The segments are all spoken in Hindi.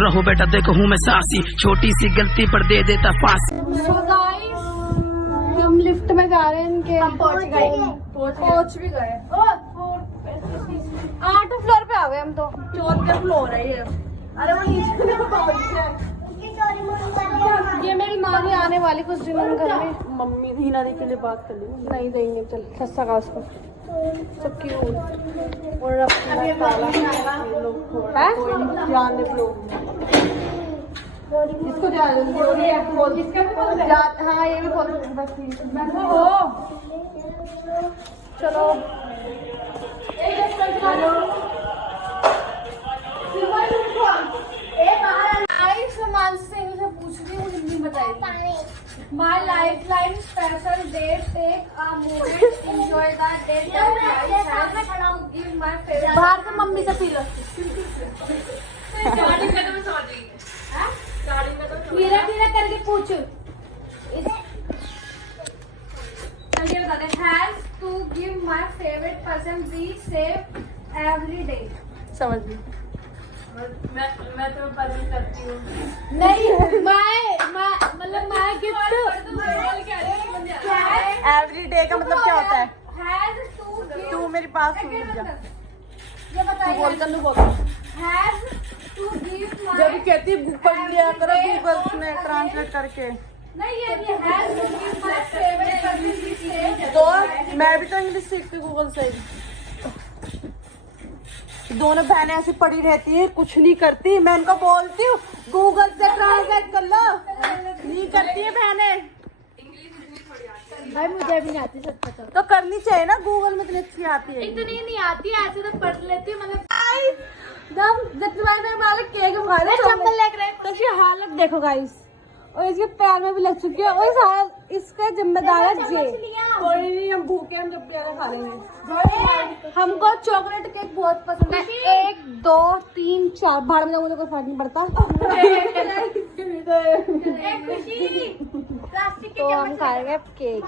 रहो बेटा, देखो हूँ मैं सासी, छोटी सी गलती पर दे देता फांसी। So guys, हम लिफ्ट में जा रहे हैं इनके। हम पहुंच भी गए। 8 फ्लोर पे आ गए हम तो। 4th फ्लोर है ये। अरे वो नीचे ये मेरी माँ भी आने वाली कुछ दिनों में घर में। मम्मी हिना दी के लिए बात कर ली। नहीं देंगे, चल सस्ता का उसको सब क्यों और इसको जा हाँ ये भी बोल चलो सामान से पूछ रही हूँ, हिंदी बताइए। My lifeline special day, take a moment, enjoy the day that life has to give my favorite। बाहर से मम्मी से पी लो। धीरे धीरे करके पूछ। चलिए बता दे। Has to give my favorite person be safe every day। समझ गई। मैं तुम्हें पसंद करती हूँ। नहीं मतलब मैं गिफ्ट एवरी डे का मतलब क्या होता है? तू मेरे पास ये बताइए। जब कहती गूगल लिया करो, गूगल में ट्रांसलेट करके। नहीं ये has to give my favorite person be safe। तो मैं भी तो इंग्लिश सीखती हूँ गूगल से। दोनों बहनें ऐसी पड़ी रहती है, कुछ नहीं करती। मैं उनको बोलती हूँ गूगल से ट्रांसलेट कर लो, नहीं करती है बहनें। भाई मुझे भी नहीं आती सच बता तो करनी चाहिए ना, गूगल में इतनी अच्छी आती है। इतनी नहीं आती, ऐसे तो पढ़ लेती हूँ। मतलब केक हमारे तो हालत देखो गाइस, और इसके पैर में भी लग चुकी है, और इसका जिम्मेदार है जे। कोई नहीं, हम भूखे, हम जब प्यारा खा लेंगे। हमको चॉकलेट केक बहुत पसंद है। 1 2 3 4 भाड़ में मुझे कोई फर्क नहीं पड़ता। तो हम खाएंगे केक।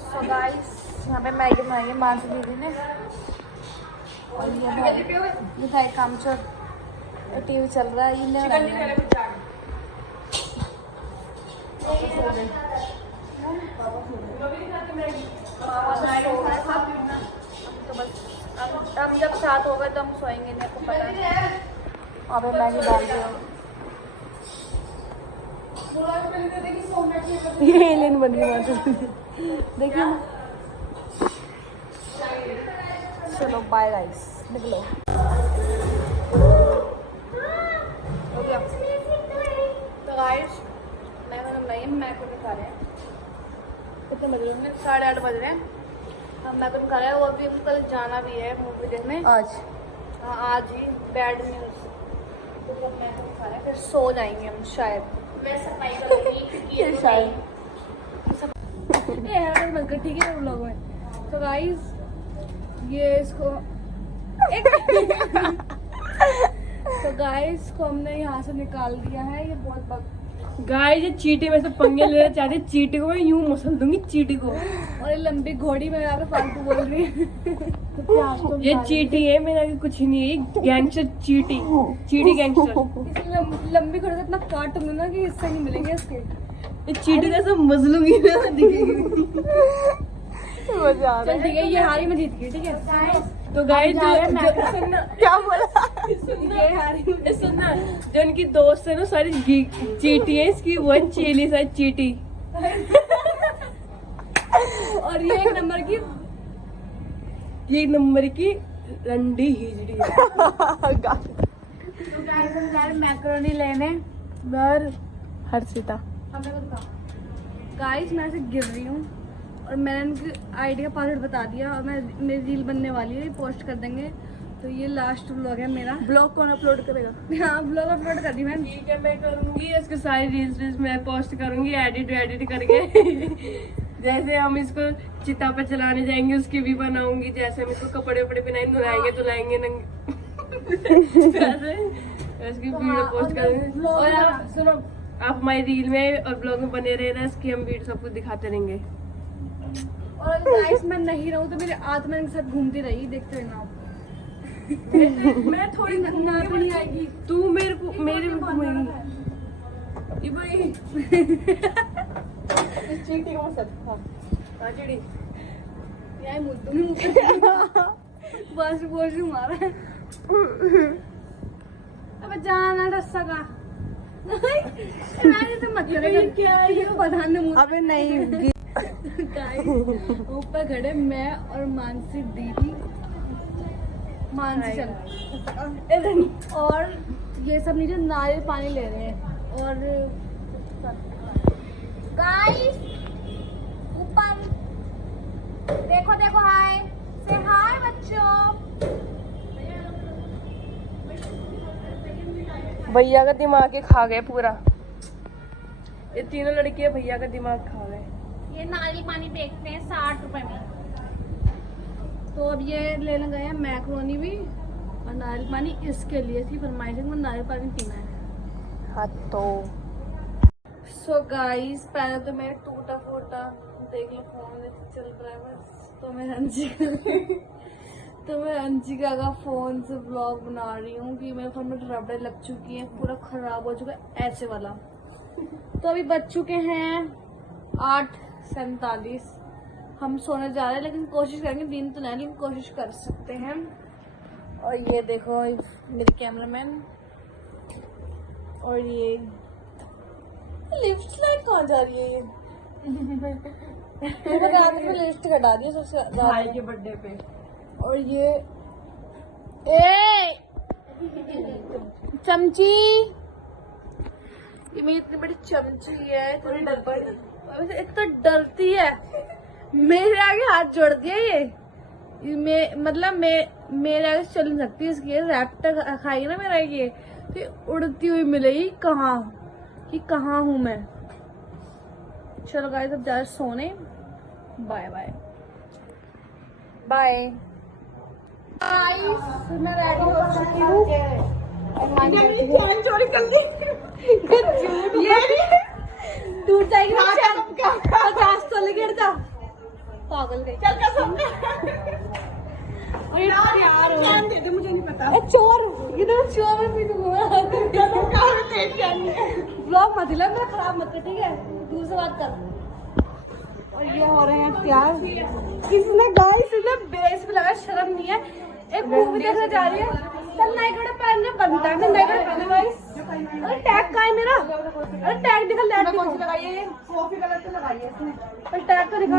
सो गाइस यहाँ पे मैगी बनाएंगे मानसी दीदी ने, और ये था एक काम चल टीवी चल रहा है। तो बस हम जब साथ हो गए तो हम सोएंगे नहीं, आपको पता है। अबे मैगी डाल दी ये एलियन बन गई देखिए ना। चलो बाय गाइस, निकलो। हो गया तो गाइस मैं को दिखा रहे हैं। कितने बज रहे हैं? 8:30 बज रहे हैं। हम मैं को दिखा रहे हैं, और भी हम कल जाना भी है मूवी देखने आज। हाँ आज ही। बैड न्यूज तो मैं को दिखा रहे हैं, फिर सो जाएंगे हम शायद। मैं सफाई करूंगी क्योंकि ये शायद ठीक है उन लोगों में। तो गाइस ये इसको तो गाइस को हमने यहाँ से निकाल दिया है। ये बहुत गाइस ये चीटी में से पंगे लेना चाहती, चीटी को मैं यूं मसल दूंगी, चीटी को। और ये लंबी घोड़ी में यहाँ पे फालतू बोल रही है। ये चीटी है, मेरा कुछ नहीं है, गैंगस्टर चीटी, चीटी गैंगस्टर। लंबी घोड़ी से इतना काटूंगी ना कि इससे नहीं मिलेंगे इसके। ये चीटी का सब मजलूंगी ना, दिखेगी। मजा आ रहा है। ठीक है ये हारी, मैं जीत गई। ठीक है तो गाइस क्या बोला? सुनना, जो उनकी दोस्त है ना सारी चीटी है, इसकी वन चीली सारी चीटी। और ये एक नंबर की रंडी हिजड़ी है। तो गाइस हम जा रहे मैकरोनी लेने हर्षिता। गाइस मैं ऐसे गिर रही हूँ, और मैंने इनकी आईडी का पासवर्ड बता दिया, और मैं मेरी रील बनने वाली है, पोस्ट कर देंगे। तो ये लास्ट व्लॉग है मेरा। ब्लॉग कौन अपलोड करेगा? हाँ व्लॉग अपलोड कर दी मैंने। ठीक है, मैं करूंगी इसके सारी रील्स मैं पोस्ट करूंगी एडिट करके। जैसे हम इसको चिता पे चलाने जाएंगे उसकी भी बनाऊंगी, जैसे हम इसको कपड़े वपड़े पहनाएंगे धुलाएंगे वैसे इसकी वीडियो पोस्ट करेंगे। और आप सुनो, आप हमारी रील में और ब्लॉग में बने रहना, इसकी हम वीडियो सब कुछ दिखाते रहेंगे। और गाइस मैं नहीं रहूँ तो मेरे आत्मा इनके साथ घूमती रही, देखते रहना आप। मैं थोड़ी ना पे नहीं आएगी। तू मेरे को घुमाएगी ये भाई। चींटी को मत हाँ चिड़ी यार मुद्दू बस बोझ मारा है। अब जाना रस्सा का तो मत करेगा क्या है ये प्रधान ने मुझे। अबे नहीं ऊपर खड़े मैं और मानसी दीदी, मानसी चल और ये सब नीचे नारियल पानी ले रहे हैं। और गाइस ऊपर देखो देखो, हाय से हाय बच्चों। भैया का दिमाग ही खा गए पूरा, ये तीनों लड़कियां भैया का दिमाग खा गए। ये नारियल पानी बेचते हैं 60 रुपए में। तो अब ये लेने गए हैं मैक्रोनी भी और नारियल पानी, इसके लिए थी फरमाइश है नारियल पानी पीना है। हाँ तो सो गाइस पहले तो मैं टूटा फूटा देख लो फोन चल रहा है बस। तो मैं अंशिका का फोन से ब्लॉग बना रही हूँ कि मेरे फोन में रबड़े लग चुकी हैं, पूरा खराब हो चुका है ऐसे वाला। तो अभी बज चुके हैं 8:47, हम सोने जा रहे हैं लेकिन कोशिश करेंगे, दिन तो नहीं लेकिन कोशिश कर सकते हैं। और ये देखो मेरे कैमरामैन, और ये लिफ्ट लाइट कहाँ जा रही है ये लिफ्ट घटा दी सबसे भाई के बर्थडे पे। और ये चमची, ये मेरी इतनी बड़ी चमची है, एक तो डरती है, मेरे आगे हाथ जोड़ दिया ये मतलब मेरे आगे चल नहीं सकती, इसकी रैप्टर खाई ना मेरा ये, तो उड़ती हुई मिलेगी कहाँ कि कहाँ हूँ मैं। चलो गाइस अब जा सोने, बाय बाय बाय। मैं रेडी हो चुकी हूँ चोरी कर ली। टूट जाएगी 50 तो गिर जा पागल गई। चल कसम यार दे दे, मुझे नहीं पता। चोर इधर चोर में भी ब्लॉग मत हिला, मेरा खराब मत कर, ठीक है दूर से बात कर। और ये हो रहे हैं तैयार, इसने गाइस ने बेस पे लगा, शर्म नहीं है, एक मूवी देखने जा रही है। चल नाइट पहन के बनता है, नाइट पहने गाइस। अरे टैग कहाँ है मेरा? अरे टैग दिखा, लैट कौन सी लगाई है? ये कॉफी कलर से लगाई है इसने। अरे टैग तो दिखा,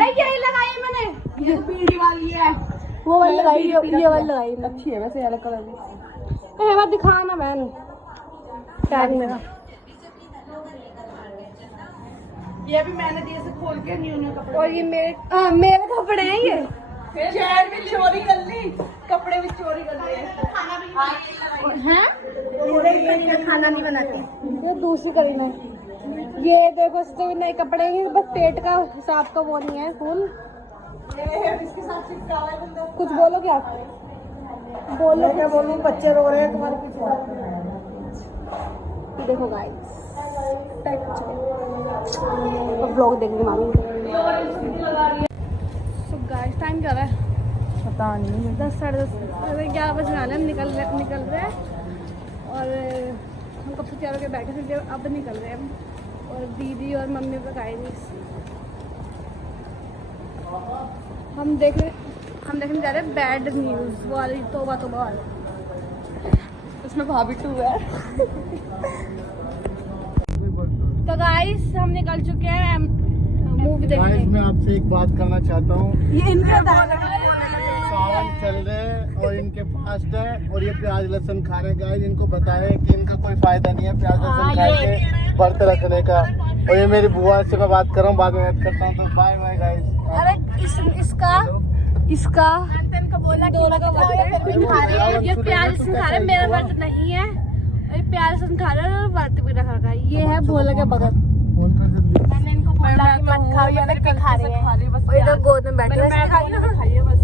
यही लगाई है मैंने, ये पीली वाली है, वो वाली लगाई, ये वाली लगाई। अच्छी है वैसे अलग कलर की। ये बात दिखाना बहन टैग मेरा। ये भी मैंने दिए से खोल के न्यू कपड़े। और ये मेरे कपड़े हैं ये। शर्ट भी चोरी कर ली, कपड़े भी चोरी कर लिए। हैं? ये खाना नहीं बनाती, ये दूसरी करी ना। ये देखो इसके भी नए कपड़े हैं, बस पेट का हिसाब का वो नहीं है फुल। इसके साथ चिपका हुआ है बंदा। कुछ बोलो क्या? बोलो क्या बोलूं, बच्चे रो रहे हैं तुम्हारे पीछे। देखो गाइस ब्लॉग देखने मांगी। सो गाइस टाइम क्या है? पता नहीं, 10 साढ़े 10 11 बजे वाले हम निकल रहे हैं। और हम कब से तैयार होकर बैठे थे, अब निकल रहे हैं हम। और दीदी और मम्मी तक आए नहीं। हम देखने जा रहे हैं बैड न्यूज़ वाली, तौबा तौबा वाली। उसमें भाभी 2 है। तो गाइस हम निकल चुके हैं मूवी देखने। मैं आपसे एक बात करना चाहता हूँ। ये इनका सावन चल रहे हैं और इनके फास्ट है और ये प्याज लहसुन खा रहे हैं। गाइस इनको बताएं कि इनका कोई फायदा नहीं है प्याज लहसुन खा के व्रत रखने का। और ये मेरी बुआ से मैं बात कर रहा हूँ, बाद में बात करता हूँ। तो बाय बाय गाइस। अरे किसका को बोला दोनों का वर्त है। खा रहे हैं। ये प्याज लहसुन खा रहे हैं, मेरा वर्त नहीं है। ये प्याज लहसुन खा रहे हैं और वर्त भी रखा है। ये है भोला के भगत। मैंने इनको बोला कि मत खाओ, ये फिर भी खा रहे हैं। और इधर गोद में बैठे हैं। खाइए बस।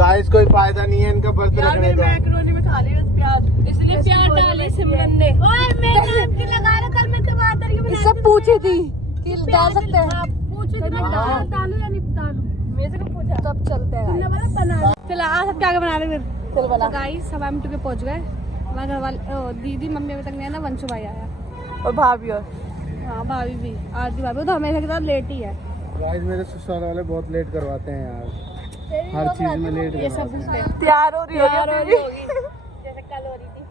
गाइस कोई फायदा नहीं है इनका व्रत रखने का। मैक्रोनी में खा ली बस प्याज, इसलिए प्याज डाले सिमरन ने। ओए मैं नाम की लगा रहा, कल मैं टमाटर की इससे पूछी थी कि डाल सकते हैं। पूछो तो मैं डालूं या नहीं डालूं। मेरे से को पूछा। तब चलते हैं चलो आज सब क्या बना रहे हैं चल बना। गाइस सब हम टू के पहुंच गए। हमारे घर वाले दीदी मम्मी अभी तक नहीं है ना, वंशु भाई आया। और भाभी और हाँ भाभी भी, आरती भाभी तो हमेशा के साथ लेट ही है। गाइस मेरे ससुराल वाले बहुत लेट करवाते हैं यार, हर चीज में लेट करवाते हैं। तैयार हो रही होगी। जैसे कल हो रही थी।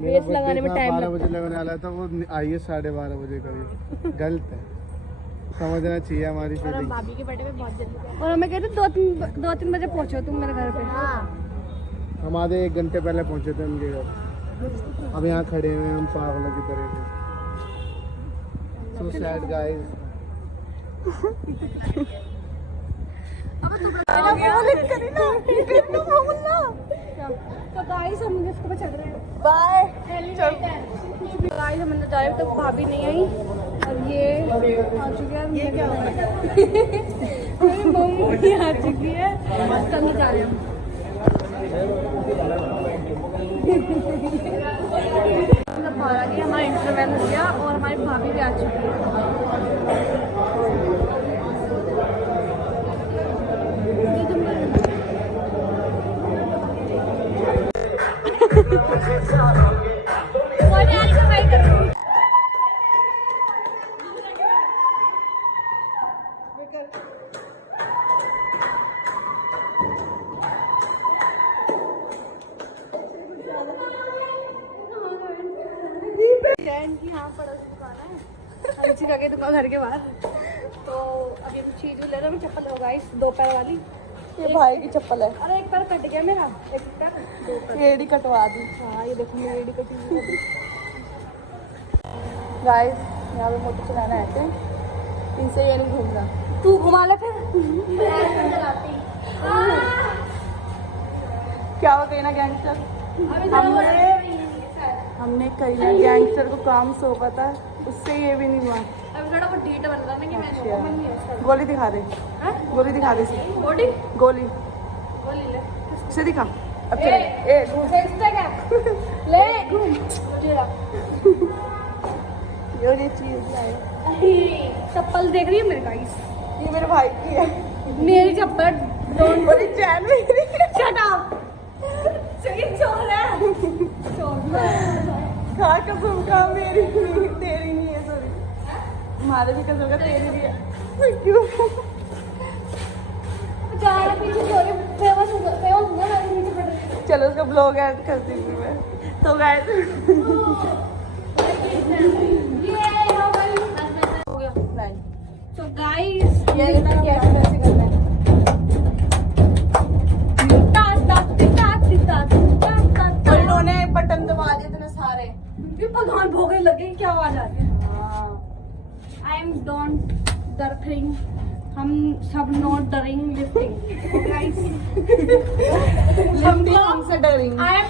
मेरा बेस लगाने में बर्थडे टाइम 12 बजे लगने वाला था, वो आई है 12:30 बजे करीब। गलत है, समझना चाहिए हमारी फीलिंग। भाभी के बर्थडे में बहुत जल्दी और हमें कहते 2-3 बजे पहुंचो तुम मेरे घर पे। हम आधे 1 घंटे पहले पहुंचे थे उनके घर, अब यहाँ खड़े हुए हैं हम पागलों की तरह से। So sad guys. तो गाइस हम इसको पे चल रहे हैं। बाय। गाइस हम अंदर जा रहे हैं, तो भाभी नहीं आई और ये आ चुकी है। ये क्या हो रहा है? मम्मी आ चुकी है, बस अंदर जा रहे हैं हम। मतलब बाहर आ गए, हमारा इंटरवल हो गया और हमारी भाभी भी आ चुकी है। चिका के दुकान घर के बाहर। तो अभी हम चीज ले रहे हैं। चप्पल हो गाइस 2 पैर वाली। ये भाई की चप्पल है। अरे एक पैर कट गया मेरा, एक पैर 2 पैर। एड़ी कटवा दी। हाँ ये देखो मेरी एडी कटी हुई है। गाइस यहाँ पे मोटर चलाना है ऐसे, इनसे ये नहीं घूमना। तू घुमा ले फिर। क्या हो गई ना गैंगस्टर। हमने करीना गैंगस्टर को काम सौंपा था, उससे ये भी नहीं हुआ। अभी थोड़ा वो ढीठ बन रहा है ना कि मैं मन नहीं है उसका। गोली दिखा दे, गोली दिखा दे इसे। बॉडी गोली गोली ले इसे दिखा। अब चल ए घूम ले घूम तेरा। ये चीज लाए। चप्पल देख रही है मेरे गाइस, ये मेरे भाई की है। मेरी चप्पल डोंट बड़ी चैन मेरी। Shut up. सही चोर है, चोर। खा कसम का मेरी नहीं, तेरी नहीं है। सॉरी, हमारे भी कसम का तेरी भी है। क्यों जा पीछे सॉरी फेमस हो गया मैं नीचे पड़ रही हूं। चलो उसका ब्लॉग ऐड कर दूंगी मैं। तो गाइस ये हो गई हो गया। नहीं तो गाइस ये ना कैसे करना है। और इन्होंने बटन दबा दिए इतने सारे। ये भगवान भोगे लगे, क्या आवाज आ रही है। आई एम डोंट डरिंग, हम सब नॉट डरिंग लिफ्टिंग गाइस। हमसे डरेंगे। आई एम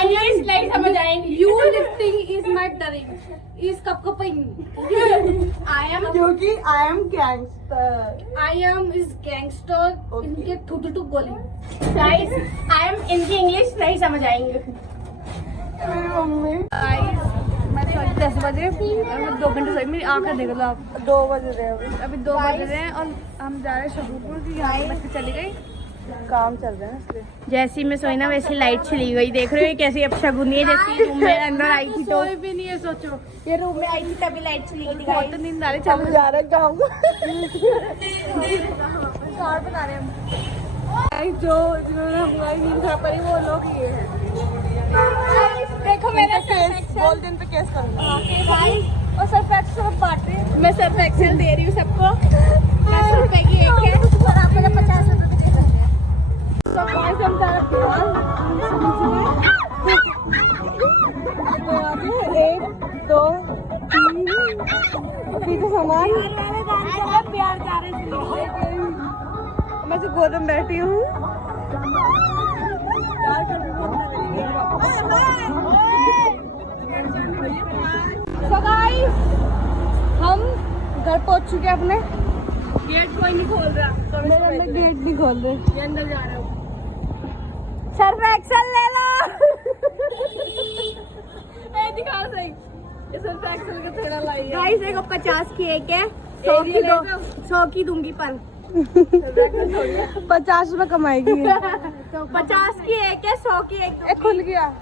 इंग्लिश नहीं समझ आएंगे। You lifting is my daring is cup cupping. I am क्योंकि I am gangster. I am is gangster. इनके थुटू गोली। गाइस आई एम इनकी इंग्लिश नहीं समझ आएंगे। मेरी मम्मी गाइस मैं सोई 10 बजे, अभी 2 घंटे सोई। मेरी आंखें देख लो आप, 2 बज रहे हैं अभी 2 बज रहे हैं और हम जा रहे हैं शहूपुर की। यहाँ बस चली गई, काम चल रहा है इसलिए। जैसी मैं सोई ना वैसी लाइट चली गई। देख रहे हो ये कैसी अपशगुनी है। जैसी रूम में अंदर आई थी तो कोई भी नहीं है। सोचो ये रूम में आई थी तभी लाइट चली गई थी। बहुत नींद आ रही। हम चलो जा रहे हैं काम। चार बना रहे हैं हम। जो जिन्होंने हमारी नींद खराब करी वो लोग ये हैं। देखो मेरा केस गोल्डन पे केस करूंगा। और सर्फ एक्सेल बांट रहे हैं। मैं सर्फ एक्सेल दे रही हूँ सबको। 10 रुपए की एक है और आप मुझे 50 रुपए की दे सकते हैं। तो गाइस हम जा रहे हैं 1 2 3 पीछे सामान। प्यार जा रहे थे। मैं तो गोद में बैठी हूँ। So guys, हम घर पहुंच चुके हैं अपने। गेट कोई नहीं खोल रहा, तो मैं गेट नहीं खोल रहे। ये अंदर जा रहा हूँ। सर्फ एक्सेल ले लो। ए दिखा सही, ये सर्फ एक्सेल का थोड़ा लाई है। गाइस देखो 50 की एक है, 100 की दो, 100 की दूंगी पर 50 रुपए कमाएगी। 50 की एक है, 100 की एक खुल गया।